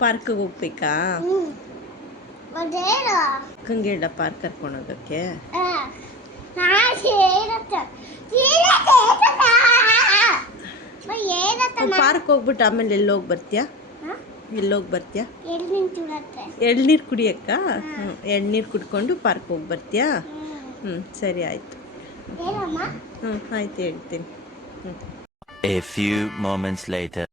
ಪಾರ್ಕ್ಗೆ ಹೋಗ್ಬೇಕಾ? ಅಕ್ಕಂಗೆ ಪಾರ್ಕ್ ಕರ್ಕೊಂಡು ಹೋಗೋಕ್ಕೆ? ಪಾರ್ಕ್ ಹೋಗ್ಬಿಟ್ಟು ಆಮೇಲೆ ಎಲ್ಲೋಗಿ ಬರ್ತೀಯಾ? ಎಲ್ಲೋಗಿ ಬರ್ತೀಯಾ? ಎಳ್ನೀರು ಕುಡಿಯಕ್ಕ? ಎಳ್ನೀರು ಕುಡ್ಕೊಂಡು ಪಾರ್ಕ್ ಹೋಗಿ ಬರ್ತೀಯಾ? ಸರಿ ಆಯಿತು. ಆಯ್ತು ಹೇಳ್ತೀನಿ. A few moments later.